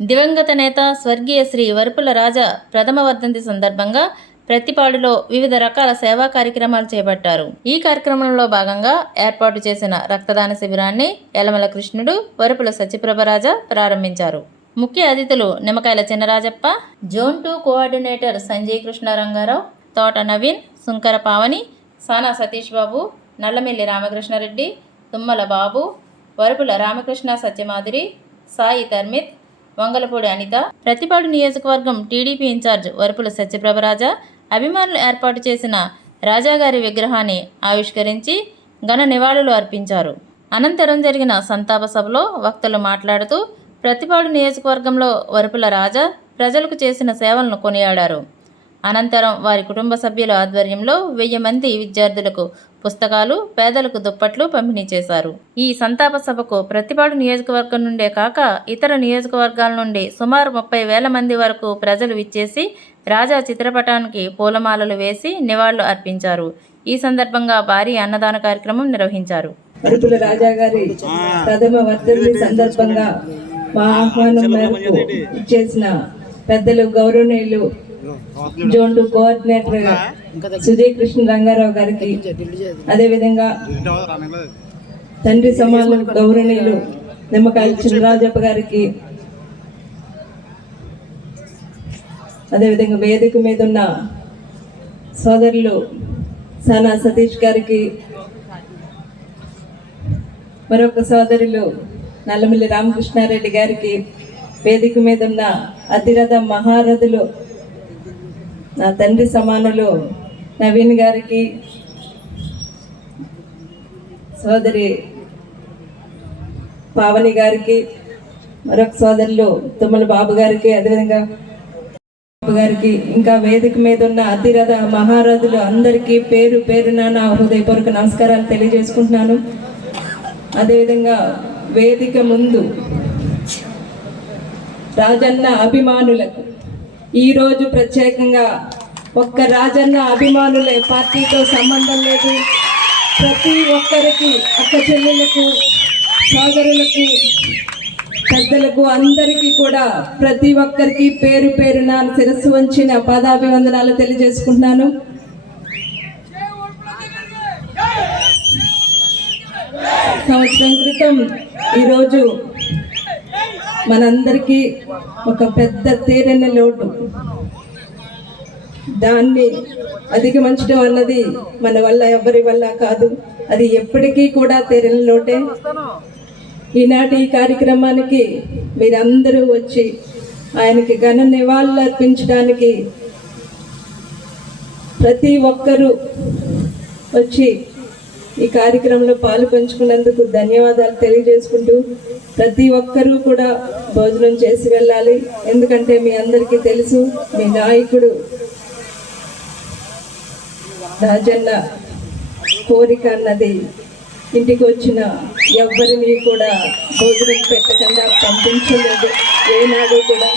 దివంగత నేత స్వర్గీయ శ్రీ వరుపుల రాజా ప్రథమ వర్ధంతి సందర్భంగా ప్రతిపాడులో వివిధ రకాల సేవా కార్యక్రమాలు చేపట్టారు. ఈ కార్యక్రమంలో భాగంగా ఏర్పాటు చేసిన రక్తదాన శిబిరాన్ని యలమల కృష్ణుడు వరుపుల సత్యప్రభరాజ ప్రారంభించారు. ముఖ్య అతిథులు Nimmakayala Chinarajappa zone two coordinator Sanjay Krishna Rangarao Thota Naveen Sunkara Pavani సానా సతీష్ బాబు నల్లమిల్లి రామకృష్ణారెడ్డి తుమ్మల బాబు వరుపుల రామకృష్ణ సత్యమాధురి సాయి తర్మిత్ వంగలపూడి అనిత ప్రతిపాడు నియోజకవర్గం టీడీపీ ఇన్ఛార్జ్ వరుపుల సత్యప్రభరాజా అభిమానులు ఏర్పాటు చేసిన రాజాగారి విగ్రహాన్ని ఆవిష్కరించి ఘన నివాళులు అర్పించారు. అనంతరం జరిగిన సంతాప సభలో వక్తలు మాట్లాడుతూ ప్రతిపాడు నియోజకవర్గంలో వరుపుల రాజా ప్రజలకు చేసిన సేవలను కొనియాడారు. అనంతరం వారి కుటుంబ సభ్యుల ఆధ్వర్యంలో వెయ్యి మంది విద్యార్థులకు పుస్తకాలు పేదలకు దుప్పట్లు పంపిణీ చేశారు. ఈ సంతాప సభకు ప్రతిపాడు నియోజకవర్గం నుండే కాక ఇతర నియోజకవర్గాల నుండి సుమారు ముప్పై వేల మంది వరకు ప్రజలు విచ్చేసి రాజా చిత్రపటానికి పూలమాలలు వేసి నివాళులు అర్పించారు. ఈ సందర్భంగా భారీ అన్నదాన కార్యక్రమం నిర్వహించారు. అరుపుల రాజా గారి ప్రథమ వర్ధంతి సందర్భంగా మా ఆహ్వానం మేరకు ఇచ్చేసిన పెద్దలు గౌరవనీయులు zone two coordinator Sudheer Krishna Rangarao గారికి అదేవిధంగా తండ్రి సమాన గౌరవనీయులు నిమ్మకాయల చిన్నరాజప్ప గారికి అదేవిధంగా వేదిక మీద ఉన్న సోదరులు సానా సతీష్ గారికి మరొక సోదరులు నల్లమిల్లి రామకృష్ణారెడ్డి గారికి వేదిక మీద ఉన్న అతిరథ మహారథులు నా తండ్రి సమానులు నవీన్ గారికి సోదరి పావని గారికి మరొక సోదరులు తుమ్మల బాబు గారికి అదేవిధంగా బాబు గారికి ఇంకా వేదిక మీద ఉన్న అతిరథ మహారథులు అందరికీ పేరు పేరున నా హృదయపూర్వక నమస్కారాలు తెలియజేసుకుంటున్నాను. అదేవిధంగా వేదిక ముందు రాజన్న అభిమానులకు ఈరోజు ప్రత్యేకంగా ఒక్క రాజన్న అభిమానులే పార్టీతో సంబంధం లేదు. ప్రతి ఒక్కరికి అక్క చెల్లెలకు సోదరులకు పెద్దలకు అందరికీ కూడా ప్రతి ఒక్కరికి పేరు పేరున శిరస్సు వంచిన పాదాభివందనాలు తెలియజేసుకుంటున్నాను. సంవత్సరం క్రితం ఈరోజు మనందరికీ ఒక పెద్ద తీరని లోటు. దాన్ని అధిగమించడం అన్నది మన వల్ల ఎవరి వల్ల కాదు. అది ఎప్పటికీ కూడా తీరని లోటే. ఈనాటి ఈ కార్యక్రమానికి మీరందరూ వచ్చి ఆయనకి ఘన నివాళులు అర్పించడానికి ప్రతి ఒక్కరూ వచ్చి ఈ కార్యక్రమంలో పాలు పంచుకున్నందుకు ధన్యవాదాలు తెలియజేసుకుంటూ ప్రతి ఒక్కరూ కూడా భోజనం చేసి వెళ్ళాలి. ఎందుకంటే మీ అందరికీ తెలుసు మీ నాయకుడు రాజన్న కోరిక అన్నది ఇంటికి వచ్చిన ఎవ్వరిని కూడా భోజనం పెట్టకుండా పంపించలేదు. ఏనాడు కూడా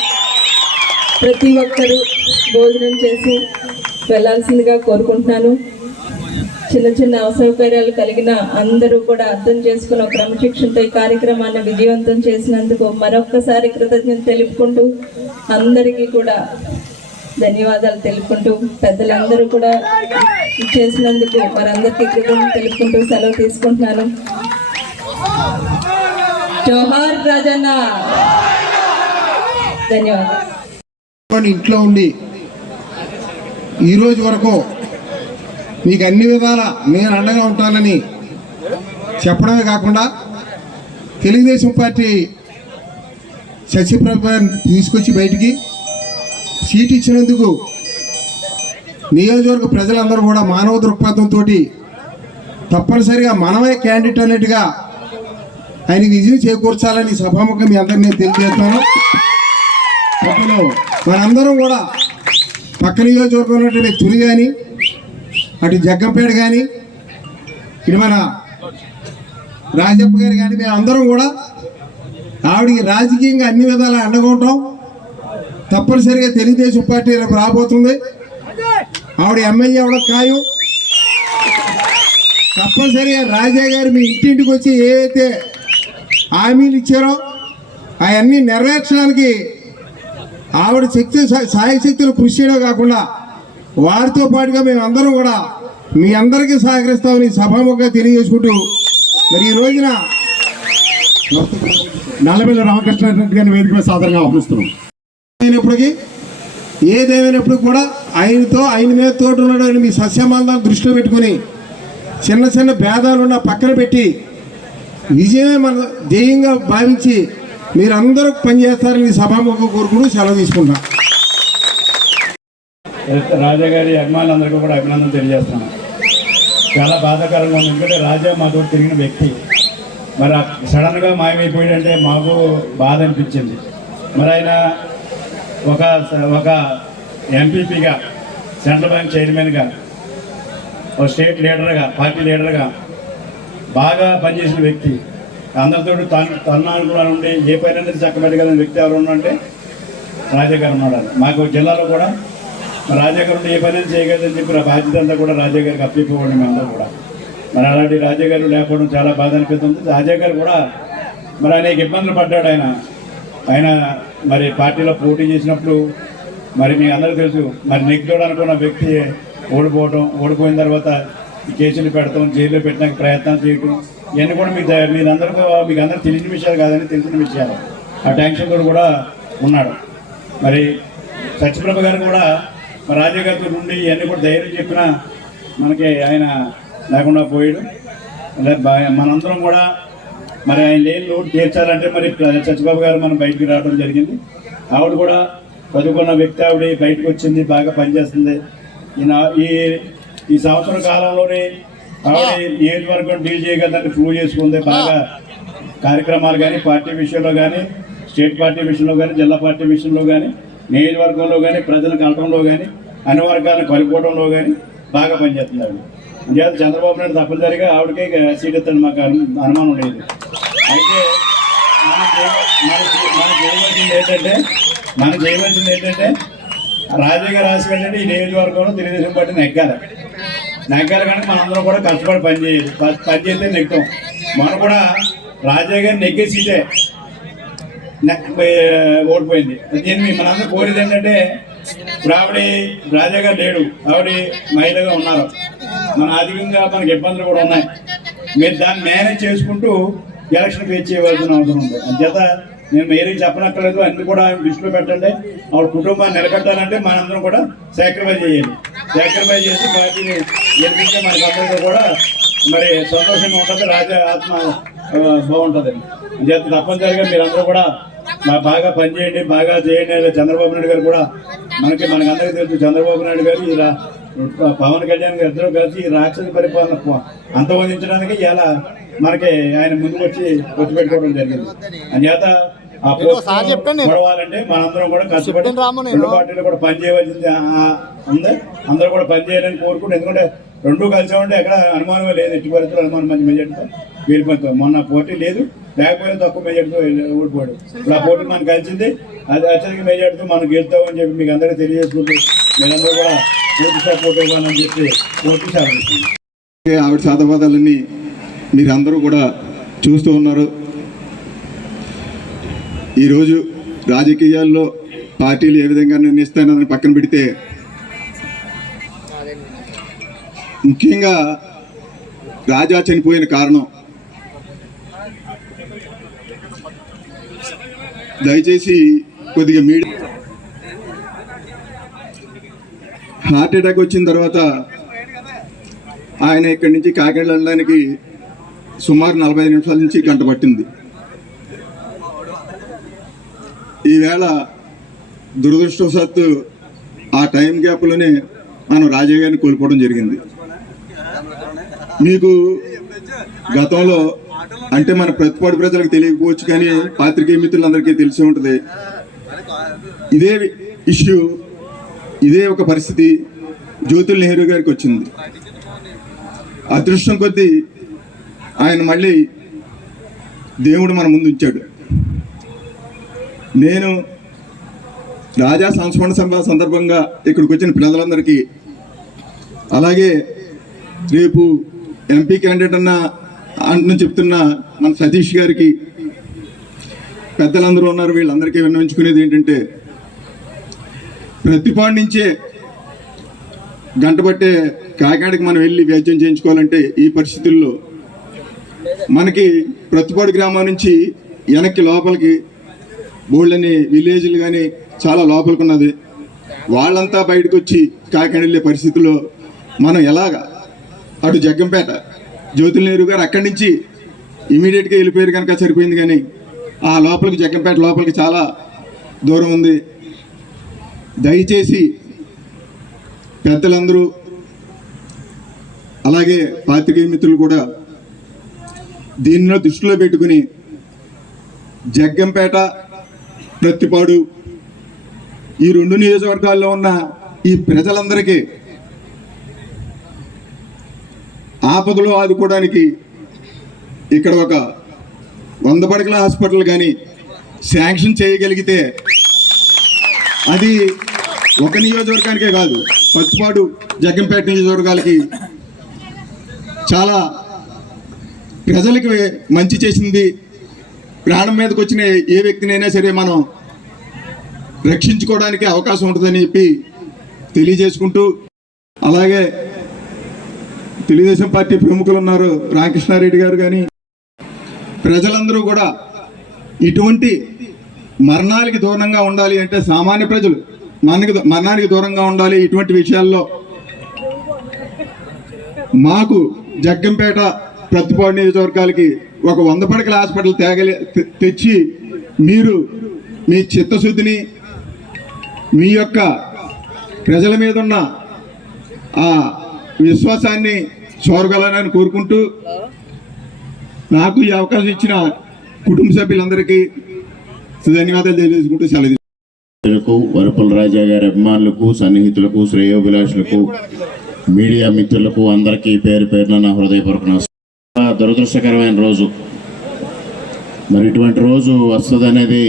ప్రతి ఒక్కరూ భోజనం చేసి వెళ్ళాల్సిందిగా కోరుకుంటున్నాను. చిన్న చిన్న అసౌకర్యాలు కలిగిన అందరూ కూడా అర్థం చేసుకున్న క్రమశిక్షణతో ఈ కార్యక్రమాన్ని విజయవంతం చేసినందుకు మరొక్కసారి కృతజ్ఞత తెలుపుకుంటూ అందరికీ కూడా ధన్యవాదాలు తెలుపుకుంటూ పెద్దలందరూ కూడా చేసినందుకు వారందరికీ కృతజ్ఞత తెలుపుకుంటూ సెలవు తీసుకుంటున్నాను. జోహార్ రాజన్న. ధన్యవాదాలు. ఇంట్లో ఉండి ఈరోజు వరకు మీకు అన్ని విధాల నేను అండగా ఉంటానని చెప్పడమే కాకుండా తెలుగుదేశం పార్టీ సత్యప్రభ తీసుకొచ్చి బయటికి సీట్ ఇచ్చినందుకు నియోజకవర్గ ప్రజలందరూ కూడా మానవ దృక్పథంతో తప్పనిసరిగా మనమే క్యాండిడేట్ అన్నట్టుగా ఆయనకి విజయం చేకూర్చాలని సభాముఖం మీ అందరినీ తెలియజేస్తాను. అప్పుడు మనందరం కూడా పక్క నియోజకవర్గం ఉన్నటువంటి తుని కానీ అటు జగ్గంపేట కానీ ఇటు మన రాజప్ప గారు కానీ మేము అందరం కూడా ఆవిడికి రాజకీయంగా అన్ని విధాలా అండగా ఉంటాం. తప్పనిసరిగా తెలుగుదేశం పార్టీ రేపు రాబోతుంది. ఆవిడ ఎమ్మెల్యే అవడం ఖాయం. తప్పనిసరిగా రాజా గారు మీ ఇంటింటికి వచ్చి ఏదైతే హామీలు ఇచ్చారో అవన్నీ నెరవేర్చడానికి ఆవిడ శక్తి సాయశక్తులు కృషి చేయడం కాకుండా వారితో పాటుగా మేమందరం కూడా మీ అందరికీ సహకరిస్తామని సభాముఖంగా తెలియజేసుకుంటూ మరి ఈ రోజున నల్లబెల్లి రామకృష్ణ రెడ్డి గారిని వేదిక సాధారణంగా ఆహ్వానిస్తున్నాం. అయినప్పటికీ ఏదేమైనప్పుడు కూడా ఆయనతో ఆయన మీద తోటి ఉన్నాడు మీ సస్యమాలను దృష్టిలో పెట్టుకుని చిన్న చిన్న భేదాలు ఉన్న పక్కన పెట్టి విజయమే మన ధ్యేయంగా భావించి మీరందరూ పనిచేస్తారని సభాముఖం కోరుకుంటూ సెలవు తీసుకుంటాం రాజా గారి అభిమానులందరికీ కూడా అభినందన తెలియజేస్తున్నాను. చాలా బాధాకరంగా ఉంది. ఎందుకంటే రాజా మాతో తిరిగిన వ్యక్తి. మరి సడన్గా మాయమైపోయాడంటే మాకు బాధ అనిపించింది. మరి ఆయన ఒక ఒక ఎంపీపీగా సెంట్రల్ బ్యాంక్ చైర్మన్గా ఒక స్టేట్ లీడర్గా పార్టీ లీడర్గా బాగా పనిచేసిన వ్యక్తి. అందరితో తన అనుకున్న కూడా ఉండి ఏ పైన చక్కబెట్టగలిగిన వ్యక్తి ఎవరు ఉన్నారంటే రాజా గారు ఉన్నాడు. మాకు జిల్లాలో కూడా రాజా గారు ఏ పని అయినా చేయగలదని చెప్పి ఆ బాధ్యత అంతా కూడా రాజా గారికి అప్పచెప్పేవాడిని మేమందరూ కూడా. మరి అలాంటి రాజా గారు లేకపోవడం చాలా బాధ అనిపిస్తుంది. రాజా గారు కూడా మరి అనేక ఇబ్బందులు పడ్డాడు ఆయన. ఆయన మరి పార్టీలో పోటీ చేసినప్పుడు మరి మీ అందరూ తెలుసు మరి నెగ్గుడు అనుకున్న వ్యక్తి ఓడిపోవడం ఓడిపోయిన తర్వాత కేసులు పెడతాం జైల్లో పెట్టడానికి ప్రయత్నం చేయటం ఇవన్నీ కూడా మీకు మీరందరికీ మీకు అందరూ తెలియని విషయాలు కాదని తెలిసిన విషయాలు. ఆ టెన్షన్తో కూడా ఉన్నాడు. మరి సత్యప్రభ గారు కూడా మరి రాజా గారితో నుండి ఇవన్నీ కూడా ధైర్యం చెప్పినా మనకి ఆయన లేకుండా పోయాడు. మనందరం కూడా మరి ఆయన లేని లోటు తీర్చాలంటే మరి సత్యబాబు గారు మనం బయటికి రావడం జరిగింది. ఆవిడ కూడా చదువుకున్న వ్యక్తి ఆవిడ బయటకు వచ్చింది బాగా పనిచేస్తుంది. ఈ ఈ సంవత్సర కాలంలోనే ఆవిడ నియోజకవర్గం డీల్ చేయగలదని ప్రూవ్ చేసుకుంది. బాగా కార్యక్రమాలు కానీ పార్టీ విషయంలో కానీ స్టేట్ పార్టీ విషయంలో కానీ జిల్లా పార్టీ విషయంలో కానీ నియోజకవర్గంలో కానీ ప్రజలు కలటంలో కానీ అన్ని వర్గాలను కలుపుకోవడంలో కానీ బాగా పనిచేస్తుంది అందుకే చంద్రబాబు నాయుడు తప్పనిసరిగా ఆవిడకే సీట్ ఇస్తాను మాకు అనుమానం లేదు. అయితే మనం చేయ- చేయవలసింది ఏంటంటే మనం చేయవలసింది ఏంటంటే రాజకీయ రాసి ఏంటంటే ఈ నియోజకవర్గంలో తెలుగుదేశం పార్టీ నెగ్గాలి. నెగ్గాలి కానీ మనందరం కూడా కష్టపడి పనిచేయాలి. పనిచేస్తే ప- నెగ్గుతాం. మనం కూడా రాజా గారు నెగ్గే సీటే. ఓడిపోయింది దీన్ని మనందరూ కోరేది ఏంటంటే ఇప్పుడు ఆవిడ రాజా గారు లేడు. ఆవిడ మహిళగా ఉన్నారు. మన ఆర్థికంగా మనకి ఇబ్బందులు కూడా ఉన్నాయి. మీరు దాన్ని మేనేజ్ చేసుకుంటూ ఎలక్షన్ ఫేస్ చేయవలసిన అవసరం ఉంది. అంచేత నేను మీరేం చెప్పనక్కర్లేదు. అన్ని కూడా దృష్టిలో పెట్టండి. ఆవిడ కుటుంబాన్ని నిలబెట్టాలంటే మనందరం కూడా సాక్రిఫైస్ చేయాలి. సాక్రిఫైస్ చేసి పార్టీని గెలిపిస్తే మనకి అందరికీ కూడా మరి సంతోషంగా ఉంటుంది. రాజా ఆత్మ ఆ, బాగుంటుంది. అంచేత తప్పనిసరిగా మీరందరూ కూడా బాగా పనిచేయండి బాగా చేయండి అని చంద్రబాబు నాయుడు గారు కూడా మనకి మనకి అందరికీ తెలుసు చంద్రబాబు నాయుడు గారు రా- పవన్ కళ్యాణ్ గారు ఇద్దరు కలిసి ఈ రాక్షస పరిపాలన అంతమొందించడానికి ఇలా మనకి ఆయన ముందుకు వచ్చి పెట్టుకోవడం జరిగింది అంచేత ఆ. గొడవాలంటే మనందరం కూడా కష్టపడి. రెండు పార్టీలు కూడా పని చేయవలసింది ఆ, ఉంది అందరూ కూడా పని చేయాలని కోరుకుంటే ఎందుకంటే రెండు కలిసి ఉంటే ఎక్కడ అనుమానమే లేదు ఎట్టి పరిస్థితులు అనుమానం మంచి మెజార్టీతో వెళ్ళిపోతాం మొన్న పోటీ లేదు లేకపోయినా తక్కువ మెజార్టీతో ఓడిపోయాడు. ఇప్పుడు ఆ పోటీ మనకు కలిసింది. అది అత్యధిక మెజార్టీతో మనం గెలుస్తామని చెప్పి మీకు అందరికీ తెలియజేసుకుంటూ మీరందరూ కూడా పూర్తి సపోర్ట్ ఇవ్వాలని చెప్పి పూర్తి సాధిస్తుంది ఆవిడ శాతవాదాలన్నీ మీరందరూ కూడా చూస్తూ ఉన్నారు. ఈరోజు రాజకీయాల్లో పార్టీలు ఏ విధంగా నిర్ణయిస్తాయన్నదని పక్కన పెడితే ముఖ్యంగా రాజా చనిపోయిన కారణం దయచేసి కొద్దిగా మీడియా హార్ట్ అటాక్ వచ్చిన తర్వాత ఆయన ఇక్కడి నుంచి కాకినాడ వెళ్ళడానికి సుమారు నలభై ఐదు నిమిషాల నుంచి గంట పట్టింది. ఈవేళ దురదృష్టవశాత్తు ఆ టైం గ్యాప్లోనే మనం రాజయ్య గారిని కోల్పోవడం జరిగింది. మీకు గతంలో అంటే మన ప్రతిపాడు ప్రజలకు తెలియకపోవచ్చు కానీ పాత్రికేయ మిత్రులందరికీ తెలిసి ఉంటుంది. ఇదే ఇష్యూ ఇదే ఒక పరిస్థితి జ్యోతుల్ నెహ్రూ గారికి వచ్చింది. అదృష్టం కొద్దీ ఆయన మళ్ళీ దేవుడు మన ముందు ఉంచాడు. నేను రాజా సంస్మరణ సభ సందర్భంగా ఇక్కడికి వచ్చిన ప్రజలందరికీ అలాగే రేపు ఎంపీ క్యాండిడేట్ అన్న అంటున్న చెప్తున్న మన సతీష్ గారికి పెద్దలందరూ ఉన్నారు వీళ్ళందరికీ విన్నవించుకునేది ఏంటంటే ప్రతిపాడు నుంచే గంట పట్టే కాకినాడకి మనం వెళ్ళి వ్యాజ్యం చేయించుకోవాలంటే ఈ పరిస్థితుల్లో మనకి ప్రతిపాడు గ్రామం నుంచి వెనక్కి లోపలికి బోళ్ళని విలేజ్లు కానీ చాలా లోపలికి ఉన్నది వాళ్ళంతా బయటకు వచ్చి కాకినాడ వెళ్ళే పరిస్థితుల్లో మనం ఎలాగా? అటు జగ్గంపేట జ్యోతుల నెహ్రూ గారు అక్కడి నుంచి ఇమీడియట్గా వెళ్ళిపోయారు కనుక సరిపోయింది కానీ ఆ లోపలికి జగ్గంపేట లోపలికి చాలా దూరం ఉంది. దయచేసి పెద్దలందరూ అలాగే పాత్రికేయ మిత్రులు కూడా దీనిలో దృష్టిలో పెట్టుకుని జగ్గంపేట ప్రత్తిపాడు ఈ రెండు నియోజకవర్గాల్లో ఉన్న ఈ ప్రజలందరికీ ఆపదలో ఆదుకోవడానికి ఇక్కడ ఒక వంద పడకల హాస్పిటల్ కానీ శాంక్షన్ చేయగలిగితే అది ఒక నియోజకవర్గానికే కాదు పచ్చిపాడు జగ్గంపేట నియోజకవర్గాలకి చాలా ప్రజలకి మంచి చేసింది. ప్రాణం మీదకి వచ్చిన ఏ వ్యక్తినైనా సరే మనం రక్షించుకోవడానికి అవకాశం ఉంటుందని చెప్పి తెలియజేసుకుంటూ అలాగే తెలుగుదేశం పార్టీ ప్రముఖులు ఉన్నారు. రామకృష్ణారెడ్డి గారు కానీ ప్రజలందరూ కూడా ఇటువంటి మరణాలకి దూరంగా ఉండాలి అంటే సామాన్య ప్రజలు మరణానికి మరణానికి దూరంగా ఉండాలి ఇటువంటి విషయాల్లో మాకు జగ్గంపేట ప్రతిపాడు నియోజకవర్గాలకి ఒక వంద పడకల హాస్పిటల్ తేగలే తె- తెచ్చి మీరు మీ చిత్తశుద్ధిని మీ యొక్క ప్రజల మీద ఉన్న ఆ విశ్వాసాన్ని చూరగలనని కోరుకుంటూ నాకు ఈ అవకాశం ఇచ్చిన కుటుంబ సభ్యులందరికీ ధన్యవాదాలు తెలియజేసుకుంటూ సెలవు తీసుకుంటున్నాను. వరపుల రాజా గారి అభిమానులకు సన్నిహితులకు శ్రేయోభిలాషులకు మీడియా మిత్రులకు అందరికీ పేరు పేరున నా హృదయపూర్వక నమస్కారం. దురదృష్టకరమైన రోజు మరి ఇటువంటి రోజు వస్తుందనేది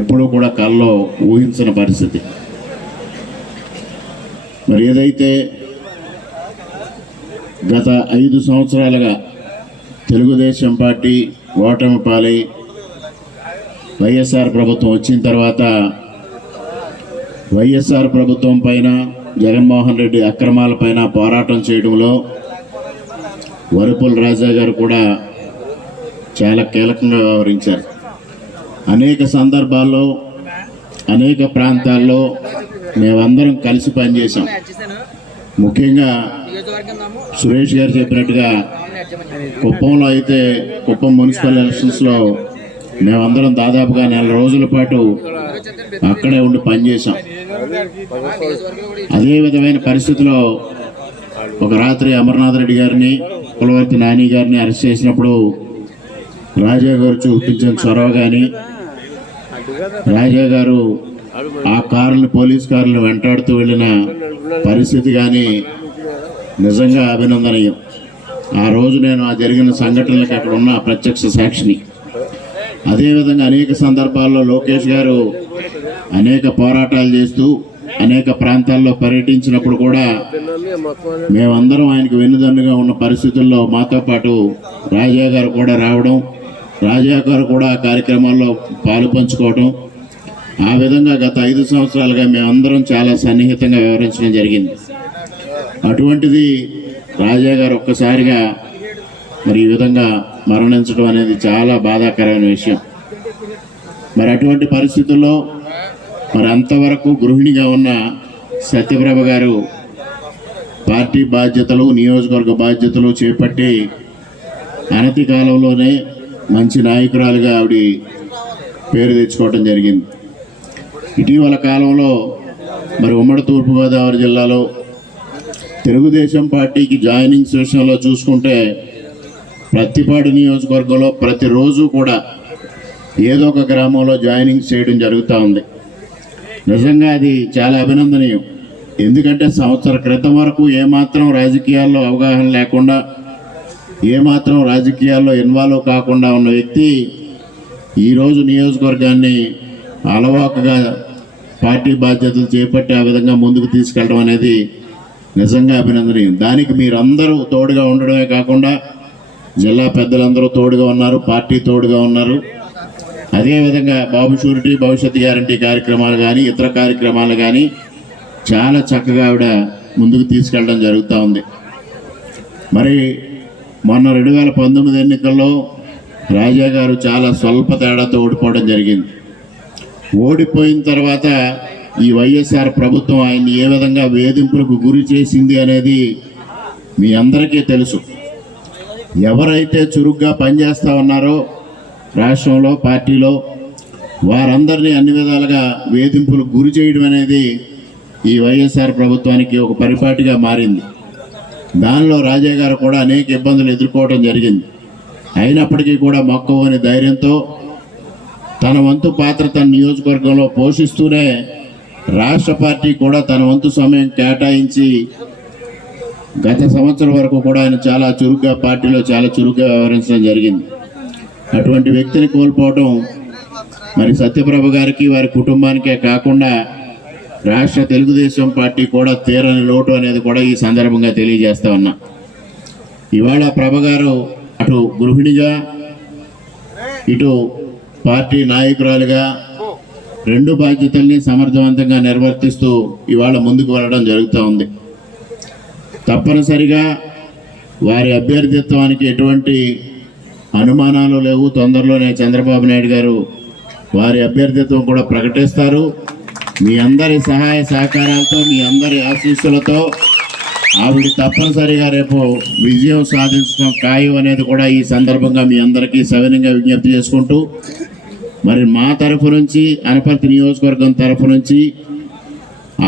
ఎప్పుడూ కూడా కళ్ళలో ఊహించిన పరిస్థితి మరి ఏదైతే గత ఐదు సంవత్సరాలుగా తెలుగుదేశం పార్టీ ఓటమి పాలై వైఎస్ఆర్ ప్రభుత్వం వచ్చిన తర్వాత వైఎస్ఆర్ ప్రభుత్వం పైన జగన్మోహన్ రెడ్డి అక్రమాల పైన పోరాటం చేయడంలో వరుపుల రాజా గారు కూడా చాలా కీలకంగా వ్యవహరించారు. అనేక సందర్భాల్లో అనేక ప్రాంతాల్లో మేమందరం కలిసి పనిచేసాం ముఖ్యంగా సురేష్ గారు చెప్పినట్టుగా కుప్పంలో అయితే కుప్పం మున్సిపల్ ఎలక్షన్స్లో మేమందరం దాదాపుగా నెల రోజుల పాటు అక్కడే ఉండి పనిచేసాం అదే విధమైన పరిస్థితిలో ఒక రాత్రి అమర్నాథ్ రెడ్డి గారిని కులవర్తి నాని గారిని అరెస్ట్ చేసినప్పుడు రాజా గారు చూపించిన చొరవ కానీ రాజా గారు ఆ కారుని పోలీస్ కారుని వెంటాడుతూ వెళ్ళిన పరిస్థితి కానీ నిజంగా అభినందనీయం. ఆ రోజు నేను ఆ జరిగిన సంఘటనలకు అక్కడ ఉన్న ప్రత్యక్ష సాక్షిని. అదేవిధంగా అనేక సందర్భాల్లో లోకేష్ గారు అనేక పోరాటాలు చేస్తూ అనేక ప్రాంతాల్లో పర్యటించినప్పుడు కూడా మేమందరం ఆయనకు వెన్నుదన్నుగా ఉన్న పరిస్థితుల్లో మాతో పాటు రాజా గారు కూడా రావడం రాజా గారు కూడా ఆ కార్యక్రమాల్లో పాలు పంచుకోవడం ఆ విధంగా గత ఐదు సంవత్సరాలుగా మేమందరం చాలా సన్నిహితంగా వ్యవహరించడం జరిగింది. అటువంటిది రాజా గారు ఒక్కసారిగా మరి ఈ విధంగా మరణించడం అనేది చాలా బాధాకరమైన విషయం. మరి అటువంటి పరిస్థితుల్లో మరి అంతవరకు గృహిణిగా ఉన్న సత్యప్రభ గారు పార్టీ బాధ్యతలు నియోజకవర్గ బాధ్యతలు చేపట్టి అనతి కాలంలోనే మంచి నాయకురాలుగా ఆవిడ పేరు తెచ్చుకోవటం జరిగింది. ఇటీవల కాలంలో మరి ఉమ్మడి తూర్పుగోదావరి జిల్లాలో తెలుగుదేశం పార్టీకి జాయినింగ్స్ విషయంలో చూసుకుంటే ప్రతిపాడు నియోజకవర్గంలో ప్రతిరోజు కూడా ఏదో ఒక గ్రామంలో జాయినింగ్ చేయడం జరుగుతూ ఉంది. నిజంగా అది చాలా అభినందనీయం. ఎందుకంటే సంవత్సర క్రితం వరకు ఏమాత్రం రాజకీయాల్లో అవగాహన లేకుండా ఏమాత్రం రాజకీయాల్లో ఇన్వాల్వ్ కాకుండా ఉన్న వ్యక్తి ఈరోజు నియోజకవర్గాన్ని అలవాకగా పార్టీ బాధ్యతలు చేపట్టి ఆ విధంగా ముందుకు తీసుకెళ్ళడం అనేది నిజంగా అభినందనీయం. దానికి మీరందరూ తోడుగా ఉండడమే కాకుండా జిల్లా పెద్దలందరూ తోడుగా ఉన్నారు పార్టీ తోడుగా ఉన్నారు. అదేవిధంగా బాబు షూరిటీ భవిష్యత్ గ్యారంటీ కార్యక్రమాలు కానీ ఇతర కార్యక్రమాలు కానీ చాలా చక్కగా ఆవిడ ముందుకు తీసుకెళ్ళడం జరుగుతూ ఉంది. మరి మొన్న రెండు వేల పంతొమ్మిది ఎన్నికల్లో రాజా గారు చాలా స్వల్ప తేడాతో ఓడిపోవడం జరిగింది. ఓడిపోయిన తర్వాత ఈ వైఎస్ఆర్ ప్రభుత్వం ఆయన్ని ఏ విధంగా వేధింపులకు గురి చేసింది అనేది మీ అందరికీ తెలుసు. ఎవరైతే చురుగ్గా పనిచేస్తూ ఉన్నారో రాష్ట్రంలో పార్టీలో వారందరినీ అన్ని విధాలుగా వేధింపులకు గురి చేయడం అనేది ఈ వైఎస్ఆర్ ప్రభుత్వానికి ఒక పరిపాటిగా మారింది. దానిలో రాజా గారు కూడా అనేక ఇబ్బందులు ఎదుర్కోవడం జరిగింది. అయినప్పటికీ కూడా మొక్కవని ధైర్యంతో తన వంతు పాత్ర తన నియోజకవర్గంలో పోషిస్తూనే రాష్ట్ర పార్టీ కూడా తన వంతు సమయం కేటాయించి గత సంవత్సరం వరకు కూడా ఆయన చాలా చురుగ్గా పార్టీలో చాలా చురుగ్గా వ్యవహరించడం జరిగింది. అటువంటి వ్యక్తిని కోల్పోవడం మరి సత్యప్రభ గారికి వారి కుటుంబానికే కాకుండా రాష్ట్ర తెలుగుదేశం పార్టీ కూడా తీరని లోటు అనేది కూడా ఈ సందర్భంగా తెలియజేస్తా ఉన్నా. ఇవాళ ప్రభ గారు అటు గృహిణిగా ఇటు పార్టీ నాయకురాలుగా రెండు బాధ్యతల్ని సమర్థవంతంగా నిర్వర్తిస్తూ ఇవాళ ముందుకు వెళ్ళడం జరుగుతూ ఉంది. తప్పనిసరిగా వారి అభ్యర్థిత్వానికి ఎటువంటి అనుమానాలు లేవు. తొందరలోనే చంద్రబాబు నాయుడు గారు వారి అభ్యర్థిత్వం కూడా ప్రకటిస్తారు. మీ అందరి సహాయ సహకారాలతో మీ అందరి ఆశీస్సులతో ఆవిడ తప్పనిసరిగా రేపు విజయం సాధించడం ఖాయం అనేది కూడా ఈ సందర్భంగా మీ అందరికీ సవినంగా విజ్ఞప్తి చేసుకుంటూ మరి మా తరఫు నుంచి అనపర్తి నియోజకవర్గం తరఫు నుంచి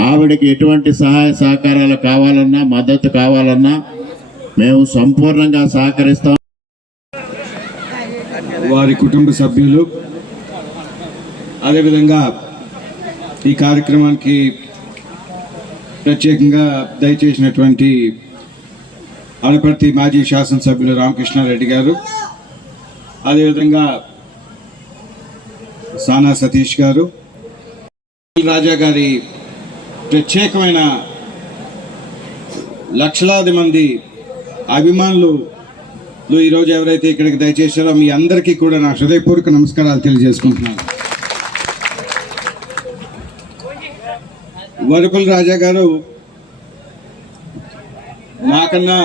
ఆవిడకి ఎటువంటి సహాయ సహకారాలు కావాలన్నా మద్దతు కావాలన్నా మేము సంపూర్ణంగా సహకరిస్తాం. వారి కుటుంబ సభ్యులు అదేవిధంగా ఈ కార్యక్రమానికి ప్రత్యేకంగా దయచేసినటువంటి అనపర్తి మాజీ శాసనసభ్యులు రామకృష్ణారెడ్డి గారు అదేవిధంగా సానా సతీష్ గారు. రాజా గారి ప్రత్యేకమైన లక్షలాది మంది అభిమానులు ఈరోజు ఎవరైతే ఇక్కడికి దయచేశారో మీ అందరికీ కూడా నా హృదయపూర్వక నమస్కారాలు తెలియజేసుకుంటున్నాను. వరపుల రాజా గారు నాకన్నా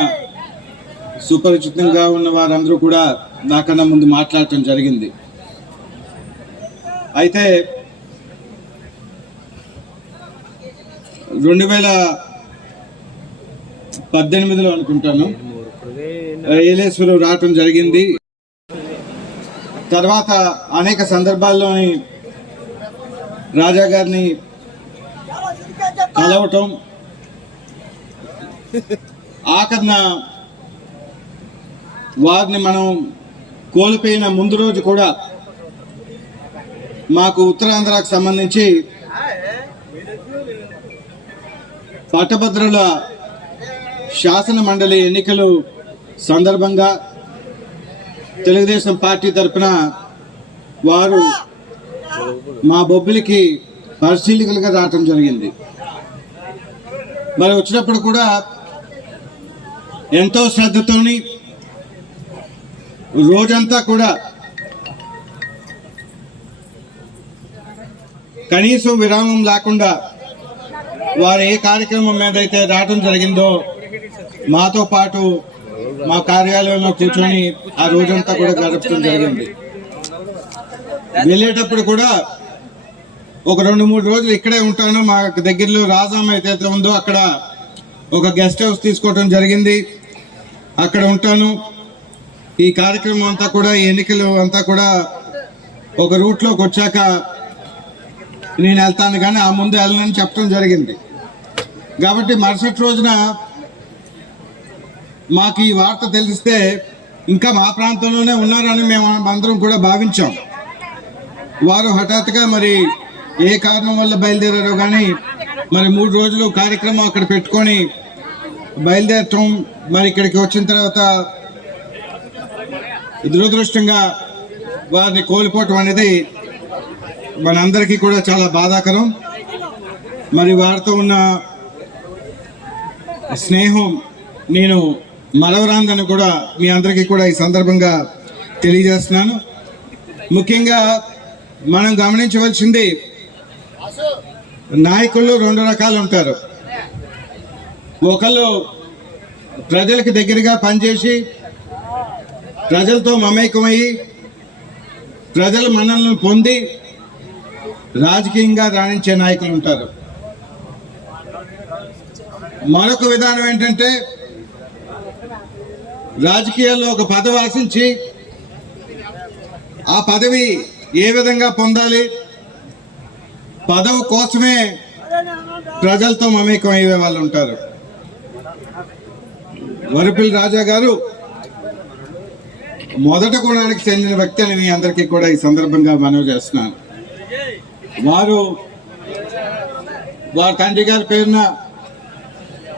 సుపరిచితంగా ఉన్న వారందరూ కూడా నాకన్నా ముందు మాట్లాడటం జరిగింది. అయితే రెండు వేల పద్దెనిమిదిలో అనుకుంటాను. ఏలేశ్వరం రావటం జరిగింది. తర్వాత అనేక సందర్భాల్లోని రాజా గారిని కలవటం. ఆఖరిన వారిని మనం కోల్పోయిన ముందు రోజు కూడా మాకు ఉత్తరాంధ్రకు సంబంధించి పట్టభద్రుల శాసన మండలి ఎన్నికలు సందర్భంగా తెలుగుదేశం పార్టీ తరఫున వారు మా బొబ్బిలికి పరిశీలికలుగా రావటం జరిగింది. మరి వచ్చినప్పుడు కూడా ఎంతో శ్రద్ధతోని రోజంతా కూడా కనీసం విరామం లేకుండా వారు ఏ కార్యక్రమం మీద అయితే రావడం జరిగిందో మాతో పాటు మా కార్యాలయంలో కూర్చొని ఆ రోజంతా కూడా గడపడం జరిగింది. వెళ్ళేటప్పుడు కూడా ఒక రెండు మూడు రోజులు ఇక్కడే ఉంటాను. మా దగ్గరలో రాజాం అయితే ఉందో అక్కడ ఒక గెస్ట్ హౌస్ తీసుకోవడం జరిగింది. అక్కడ ఉంటాను. ఈ కార్యక్రమం అంతా కూడా ఈ ఎన్నికలు అంతా కూడా ఒక రూట్లోకి వచ్చాక నేను వెళ్తాను కానీ ఆ ముందు వెళ్ళనని చెప్పడం జరిగింది. కాబట్టి మరుసటి రోజున మాకు ఈ వార్త తెలిస్తే ఇంకా మా ప్రాంతంలోనే ఉన్నారని మేము అందరం కూడా భావించాం. వారు హఠాత్తుగా మరి ఏ కారణం వల్ల బయలుదేరారో కానీ మరి మూడు రోజులు కార్యక్రమం అక్కడ పెట్టుకొని బయలుదేరటం మరి ఇక్కడికి వచ్చిన తర్వాత దురదృష్టంగా వారిని కోల్పోవటం అనేది మనందరికీ కూడా చాలా బాధాకరం. మరి వారితో ఉన్న స్నేహం నేను మరవరాందని కూడా మీ అందరికీ కూడా ఈ సందర్భంగా తెలియజేస్తున్నాను. ముఖ్యంగా మనం గమనించవలసింది నాయకులు రెండు రకాలు ఉంటారు. ఒకళ్ళు ప్రజలకు దగ్గరగా పనిచేసి ప్రజలతో మమేకమయ్యి ప్రజల మనల్ని పొంది రాజకీయంగా రాణించే నాయకులు ఉంటారు. మరొక విధానం ఏంటంటే రాజకీయాల్లో ఒక పదవి ఆశించి ఆ పదవి ఏ విధంగా పొందాలి పదవి కోసమే ప్రజలతో మమేకం అయ్యే వాళ్ళు ఉంటారు. వరపిల్లి రాజా గారు మొదట కోణానికి చెందిన వ్యక్తి అని మీ అందరికీ కూడా ఈ సందర్భంగా మనవి చేస్తున్నాను. వారు వారి తండ్రి గారి పేరున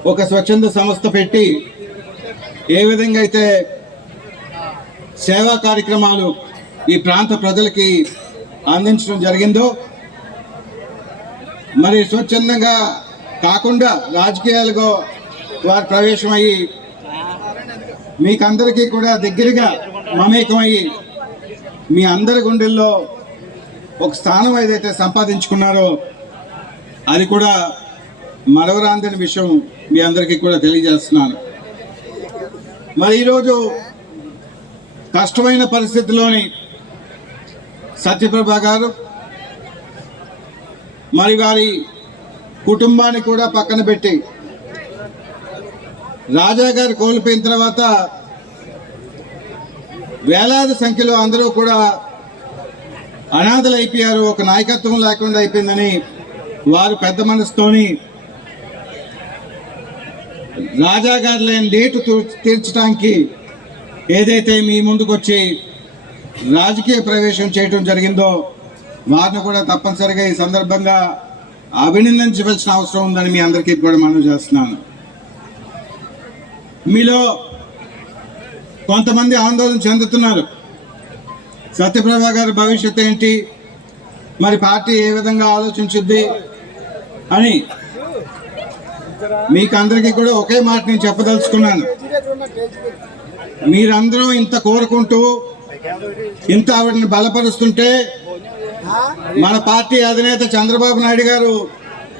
ఒక స్వచ్ఛంద సంస్థ పెట్టి ఏ విధంగా అయితే సేవా కార్యక్రమాలు ఈ ప్రాంత ప్రజలకి అందించడం జరిగిందో మరి స్వచ్ఛందంగా కాకుండా రాజకీయాలుగా వారు ప్రవేశమయ్యి మీకందరికీ కూడా దగ్గరగా మమేకమయ్యి మీ అందరి గుండెల్లో ఒక స్థానం ఏదైతే సంపాదించుకున్నారో అది కూడా మరవరాందని విషయం మీ అందరికీ కూడా తెలియజేస్తున్నాను. మరి ఈరోజు కష్టమైన పరిస్థితిలోని సత్యప్రభ గారు మరి వారి కుటుంబాన్ని కూడా పక్కన పెట్టి రాజా గారు కోల్పోయిన తర్వాత వేలాది సంఖ్యలో అందరూ కూడా అనాథలు అయిపోయారు ఒక నాయకత్వం లేకుండా అయిపోయిందని వారు పెద్ద మనసుతోని రాజాగారు లేని లేటు తీర్చడానికి ఏదైతే మీ ముందుకు వచ్చి రాజకీయ ప్రవేశం చేయడం జరిగిందో వారిని కూడా తప్పనిసరిగా ఈ సందర్భంగా అభినందించవలసిన అవసరం ఉందని మీ అందరికీ కూడా మనం చేస్తున్నాను. మీలో కొంతమంది ఆందోళన చెందుతున్నారు. సత్యప్రభ గారి భవిష్యత్తు ఏంటి? మరి పార్టీ ఏ విధంగా ఆలోచించుద్ది? అని మీకు అందరికీ కూడా ఒకే మాట నేను చెప్పదలుచుకున్నాను. మీరందరూ ఇంత కోరుకుంటూ ఇంత ఆవిడని బలపరుస్తుంటే మన పార్టీ అధినేత చంద్రబాబు నాయుడు గారు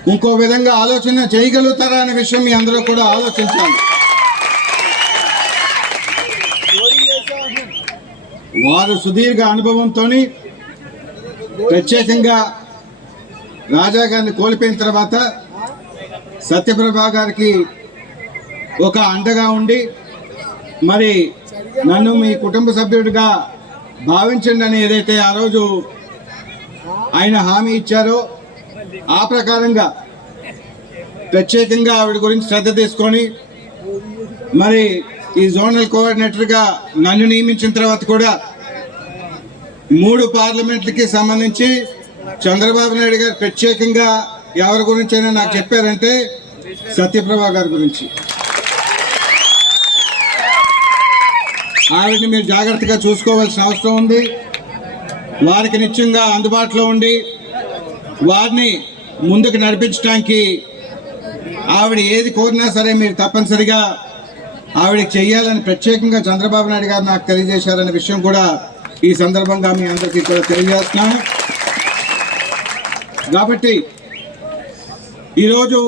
ఇంకో విధంగా ఆలోచన చేయగలుగుతారా అనే విషయం మీ అందరూ కూడా ఆలోచించాలి. వారు సుదీర్ఘ అనుభవంతో ప్రత్యేకంగా రాజా గారిని కోల్పోయిన తర్వాత సత్యప్రభా గారికి ఒక అండగా ఉండి మరి నన్ను మీ కుటుంబ సభ్యుడిగా భావించండి అని ఏదైతే ఆ రోజు ఆయన హామీ ఇచ్చారో ఆ ప్రకారంగా ప్రత్యేకంగా ఆవిడ గురించి శ్రద్ధ తీసుకొని మరి ఈ జోనల్ కోఆర్డినేటర్గా నన్ను నియమించిన తర్వాత కూడా మూడు పార్లమెంట్లకి సంబంధించి చంద్రబాబు నాయుడు గారు ప్రత్యేకంగా ఎవరి గురించైనా నాకు చెప్పారంటే సత్యప్రభా గారి గురించి. ఆవిడని మీరు జాగ్రత్తగా చూసుకోవాల్సిన అవసరం ఉంది. వారికి నిత్యంగా అందుబాటులో ఉండి వారిని ముందుకు నడిపించడానికి ఆవిడ ఏది కోరినా సరే మీరు తప్పనిసరిగా ఆవిడకి చేయాలని ప్రత్యేకంగా చంద్రబాబు నాయుడు గారు నాకు తెలియజేశారనే విషయం కూడా ఈ సందర్భంగా మీ అందరికీ కూడా తెలియజేస్తున్నాను. కాబట్టి ఈరోజు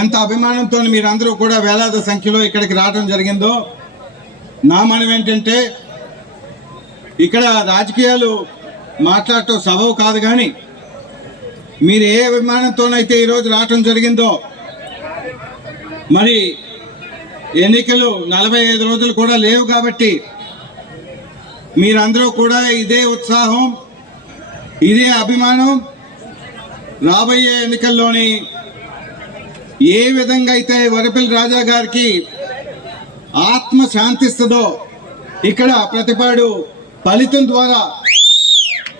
ఎంత అభిమానంతో మీరందరూ కూడా వేలాది సంఖ్యలో ఇక్కడికి రావడం జరిగిందో నా మనం ఏంటంటే ఇక్కడ రాజకీయాలు మాట్లాడటం సబవు కాదు కానీ మీరు ఏ అభిమానంతోనైతే ఈరోజు రావటం జరిగిందో మరి ఎన్నికలు నలభై ఐదు రోజులు కూడా లేవు కాబట్టి మీరందరూ కూడా ఇదే ఉత్సాహం ఇదే అభిమానం. రాబోయే ఎన్నికల్లోని ఏ విధంగా అయితే వరపల్లి రాజా గారికి ఆత్మ శాంతిస్తుందో ఇక్కడ ప్రతిపాడు ఫలితం ద్వారా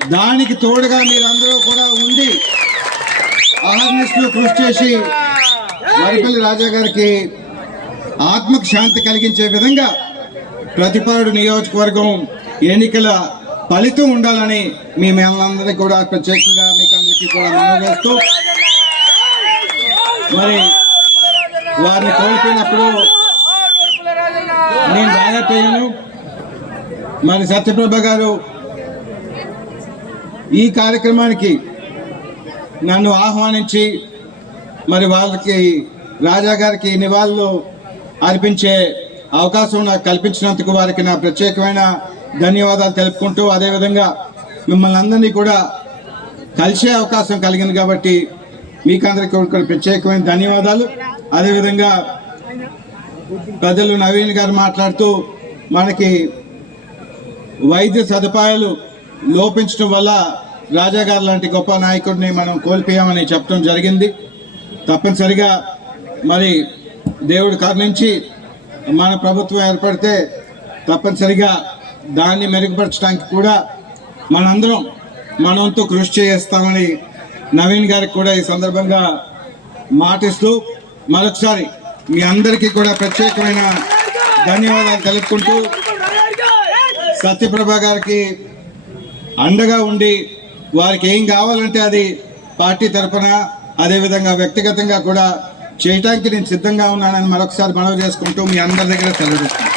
దానికి తోడుగా మీరందరూ కూడా ఉండి అహర్నిస్లో కృషి చేసి వరపల్లి రాజా గారికి ఆత్మకు శాంతి కలిగించే విధంగా ప్రతిపాడు నియోజకవర్గం ఎన్నికల ఫలితం ఉండాలని మీ మేమందరికీ కూడా ప్రత్యేకంగా మీకు అందరికీ కూడా మనవి చేస్తూ మరి వారిని కోల్పోయినప్పుడు నేను బాధపోయాను మరి సత్యప్రభ గారు ఈ కార్యక్రమానికి నన్ను ఆహ్వానించి మరి వాళ్ళకి రాజా గారికి నివాళులు అర్పించే అవకాశం నాకు కల్పించినందుకు వారికి నా ప్రత్యేకమైన ధన్యవాదాలు తెలుపుకుంటూ అదేవిధంగా మిమ్మల్ని అందరినీ కూడా కలిసే అవకాశం కలిగింది కాబట్టి మీకు అందరికీ ప్రత్యేకమైన ధన్యవాదాలు. అదేవిధంగా పెద్దలు నవీన్ గారు మాట్లాడుతూ మనకి వైద్య సదుపాయాలు లోపించడం వల్ల రాజా గారు లాంటి గొప్ప నాయకుడిని మనం కోల్పోయామని చెప్పడం జరిగింది. తప్పనిసరిగా మరి దేవుడు కరుణించి మన ప్రభుత్వం ఏర్పడితే తప్పనిసరిగా దాన్ని మెరుగుపరచడానికి కూడా మనందరం మనంతో కృషి చేస్తామని నవీన్ గారికి కూడా ఈ సందర్భంగా మాటిస్తూ మరొకసారి మీ అందరికీ కూడా ప్రత్యేకమైన ధన్యవాదాలు తెలుపుకుంటూ సత్యప్రభ గారికి అండగా ఉండి వారికి ఏం కావాలంటే అది పార్టీ తరఫున అదేవిధంగా వ్యక్తిగతంగా కూడా చేయటానికి నేను సిద్ధంగా ఉన్నానని మరొకసారి మనవి చేసుకుంటూ మీ అందరి దగ్గర తెలియజేస్తాను